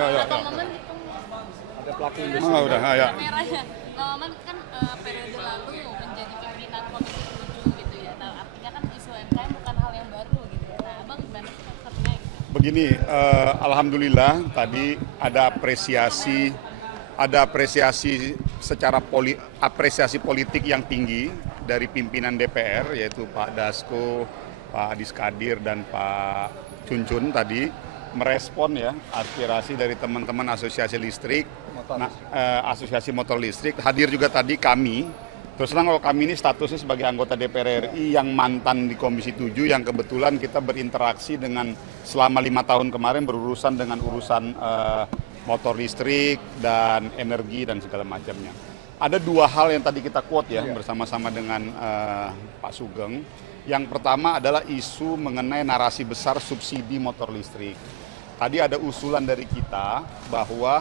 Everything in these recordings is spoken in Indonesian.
Berapa ya. momen gitu? Ada pelaku Oh, industri. udah, ya. Kameranya. Nah, momen kan periode lalu menjadi pimpinan Komisi 7 gitu ya. Nah, artinya kan isu UMKM bukan hal yang baru gitu ya. Nah, Abang gimana sih konsepnya gitu? Begini, alhamdulillah tadi ada apresiasi secara apresiasi politik yang tinggi dari pimpinan DPR, yaitu Pak Dasko, Pak Adis Kadir, dan Pak Cuncun tadi merespon ya aspirasi dari teman-teman asosiasi listrik, asosiasi motor listrik. Hadir juga tadi kami. Terus terang kalau kami ini statusnya sebagai anggota DPR RI yang mantan di Komisi 7, yang kebetulan kita berinteraksi dengan selama 5 tahun kemarin berurusan dengan urusan motor listrik dan energi dan segala macamnya. Ada dua hal yang tadi kita quote ya bersama-sama dengan Pak Sugeng. Yang pertama adalah isu mengenai narasi besar subsidi motor listrik. Tadi ada usulan dari kita bahwa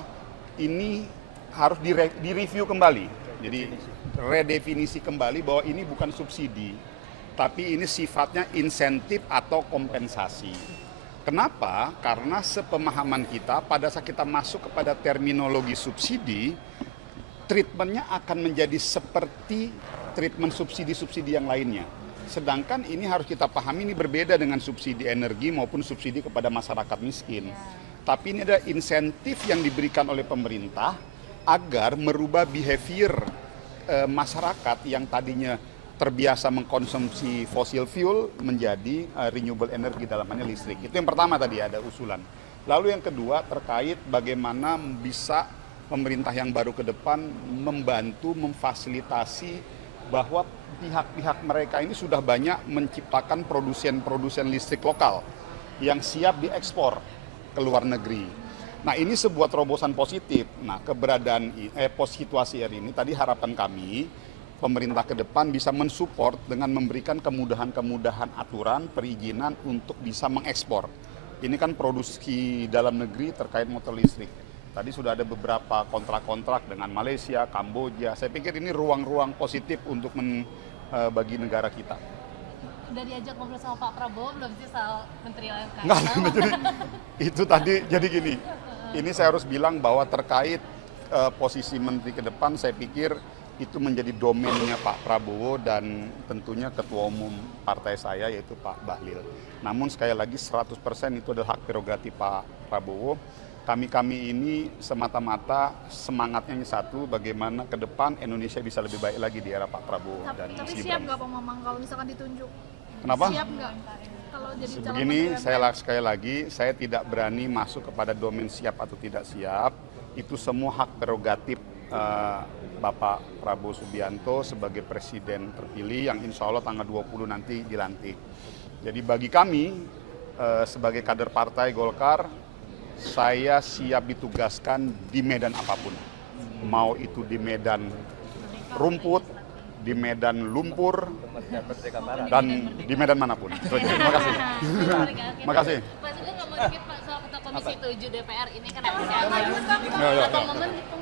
ini harus direview kembali. Jadi redefinisi kembali bahwa ini bukan subsidi, tapi ini sifatnya insentif atau kompensasi. Kenapa? Karena sepemahaman kita pada saat kita masuk kepada terminologi subsidi, treatmentnya akan menjadi seperti treatment subsidi-subsidi yang lainnya. Sedangkan ini harus kita pahami ini berbeda dengan subsidi energi maupun subsidi kepada masyarakat miskin. Tapi ini ada insentif yang diberikan oleh pemerintah agar merubah behavior masyarakat yang tadinya terbiasa mengkonsumsi fossil fuel menjadi renewable energy, dalamnya listrik. Itu yang pertama tadi ada usulan. Lalu yang kedua terkait bagaimana bisa pemerintah yang baru ke depan membantu memfasilitasi bahwa pihak-pihak mereka ini sudah banyak menciptakan produsen-produsen listrik lokal yang siap diekspor ke luar negeri. Nah, ini sebuah terobosan positif. Nah, keberadaan situasi ini tadi harapan kami pemerintah ke depan bisa mensupport dengan memberikan kemudahan-kemudahan aturan perizinan untuk bisa mengekspor. Ini kan produksi dalam negeri terkait motor listrik. Tadi sudah ada beberapa kontrak-kontrak dengan Malaysia, Kamboja. Saya pikir ini ruang-ruang positif untuk bagi negara kita. Udah diajak ngobrol sama Pak Prabowo belum sih soal Menteri UMKM? Enggak, itu tadi jadi gini. Ini saya harus bilang bahwa terkait posisi menteri ke depan, saya pikir itu menjadi domainnya Pak Prabowo dan tentunya Ketua Umum partai saya yaitu Pak Bahlil. Namun sekali lagi 100% itu adalah hak prerogatif Pak Prabowo. Kami ini semata-mata semangatnya yang satu, bagaimana ke depan Indonesia bisa lebih baik lagi di era Pak Prabowo dan Mas Tapi Gibran. siap nggak Pak Mamang kalau misalkan ditunjuk? Kenapa? Siap nggak kalau jadi calon Begini, menteri sekali lagi, saya tidak berani masuk kepada domain siap atau tidak siap. Itu semua hak prerogatif Bapak Prabowo Subianto sebagai presiden terpilih yang insya Allah tanggal 20 nanti dilantik. Jadi bagi kami sebagai kader partai Golkar, saya siap ditugaskan di medan apapun. Mau itu di medan rumput, di medan lumpur, dan di medan manapun. Terima kasih. Terima kasih. Pak Sugeng nggak mau dikit Pak soal ketua Komisi 7 DPR ini kan ada siapa? Ya. Berapa momen gitu?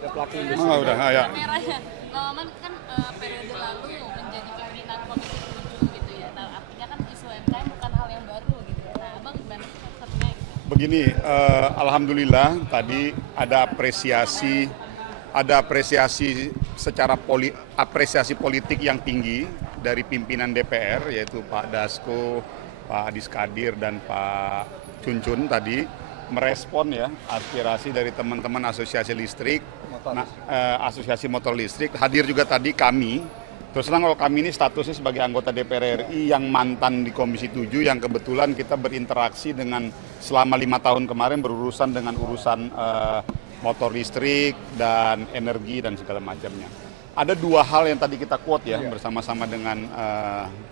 Ada pelaku industri. Oh, udah, ya. Kameranya. Nah, momen kan periode lalu menjadi pimpinan Komisi 7 gitu ya. Nah, artinya kan isu UMKM bukan hal yang baru gitu ya. Nah, Abang gimana sih konsepnya gitu? Begini, alhamdulillah tadi ada apresiasi secara apresiasi politik yang tinggi dari pimpinan DPR, yaitu Pak Dasko, Pak Adis Kadir, dan Pak Cuncun tadi merespon ya aspirasi dari teman-teman asosiasi listrik, asosiasi motor listrik. Hadir juga tadi kami. Terus terang kalau kami ini statusnya sebagai anggota DPR RI yang mantan di Komisi 7, yang kebetulan kita berinteraksi dengan selama 5 tahun kemarin berurusan dengan urusan motor listrik dan energi dan segala macamnya. Ada dua hal yang tadi kita quote ya bersama-sama dengan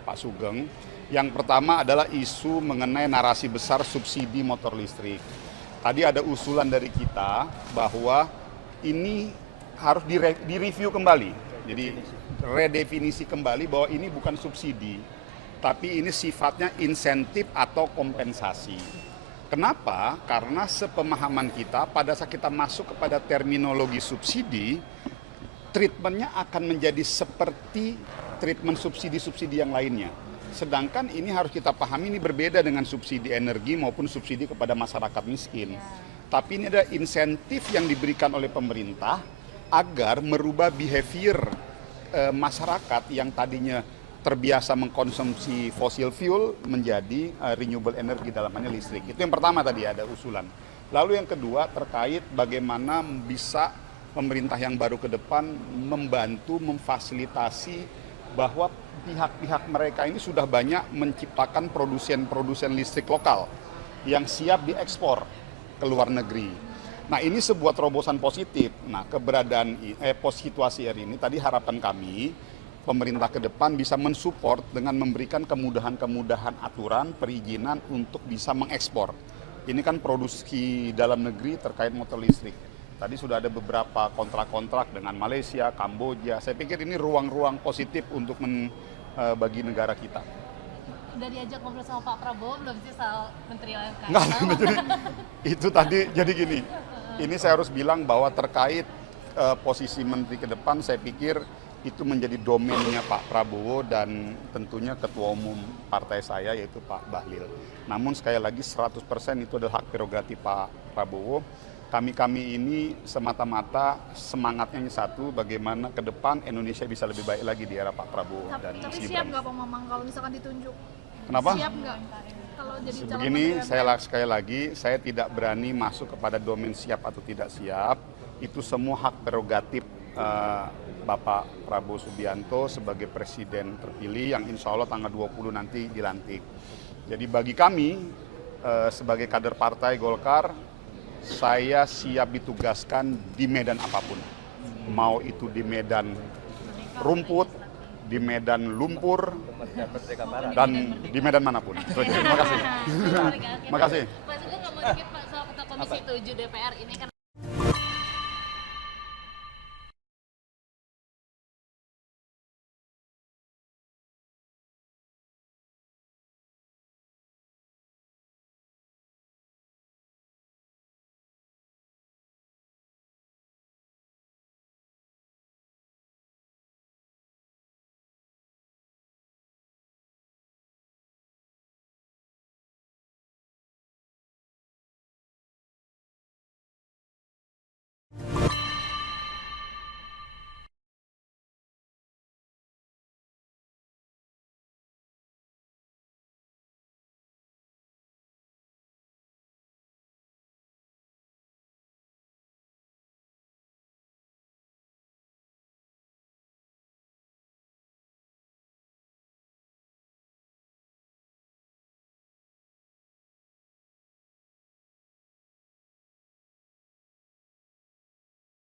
Pak Sugeng. Yang pertama adalah isu mengenai narasi besar subsidi motor listrik. Tadi ada usulan dari kita bahwa ini harus direview kembali. Jadi redefinisi kembali bahwa ini bukan subsidi, tapi ini sifatnya insentif atau kompensasi. Kenapa? Karena sepemahaman kita pada saat kita masuk kepada terminologi subsidi, treatmentnya akan menjadi seperti treatment subsidi-subsidi yang lainnya. Sedangkan ini harus kita pahami ini berbeda dengan subsidi energi maupun subsidi kepada masyarakat miskin. Tapi ini ada insentif yang diberikan oleh pemerintah agar merubah behavior masyarakat yang tadinya terbiasa mengkonsumsi fossil fuel menjadi renewable energy, dalam hal listrik. Itu yang pertama tadi ada usulan. Lalu yang kedua terkait bagaimana bisa pemerintah yang baru ke depan membantu, memfasilitasi bahwa pihak-pihak mereka ini sudah banyak menciptakan produsen listrik lokal yang siap diekspor ke luar negeri. Nah, ini sebuah terobosan positif. Nah, keberadaan situasi hari ini tadi harapan kami pemerintah ke depan bisa mensupport dengan memberikan kemudahan-kemudahan aturan perizinan untuk bisa mengekspor. Ini kan produksi dalam negeri terkait motor listrik. Tadi sudah ada beberapa kontrak-kontrak dengan Malaysia, Kamboja. Saya pikir ini ruang-ruang positif untuk bagi negara kita. Udah diajak ngobrol sama Pak Prabowo belum sih soal Menteri UMKM? Enggak, itu tadi jadi gini. Ini saya harus bilang bahwa terkait posisi menteri ke depan, saya pikir itu menjadi domainnya Pak Prabowo dan tentunya Ketua Umum partai saya yaitu Pak Bahlil. Namun sekali lagi 100% itu adalah hak prerogatif Pak Prabowo. Kami ini semata-mata semangatnya satu, bagaimana ke depan Indonesia bisa lebih baik lagi di era Pak Prabowo dan Tapi Mas siap Gibran. nggak Pak Mamang kalau misalkan ditunjuk? Kenapa? Siap nggak kalau jadi calon Begini, menteri? sekali lagi, saya tidak berani masuk kepada domain siap atau tidak siap. Itu semua hak prerogatif Bapak Prabowo Subianto sebagai presiden terpilih yang insya Allah tanggal 20 nanti dilantik. Jadi bagi kami sebagai kader partai Golkar, saya siap ditugaskan di medan apapun. Mau itu di medan rumput, di medan lumpur, dan di medan manapun. Terima kasih. Terima kasih. Pak Sugeng nggak mau dikit Pak soal Ketua Komisi 7 DPR ini kan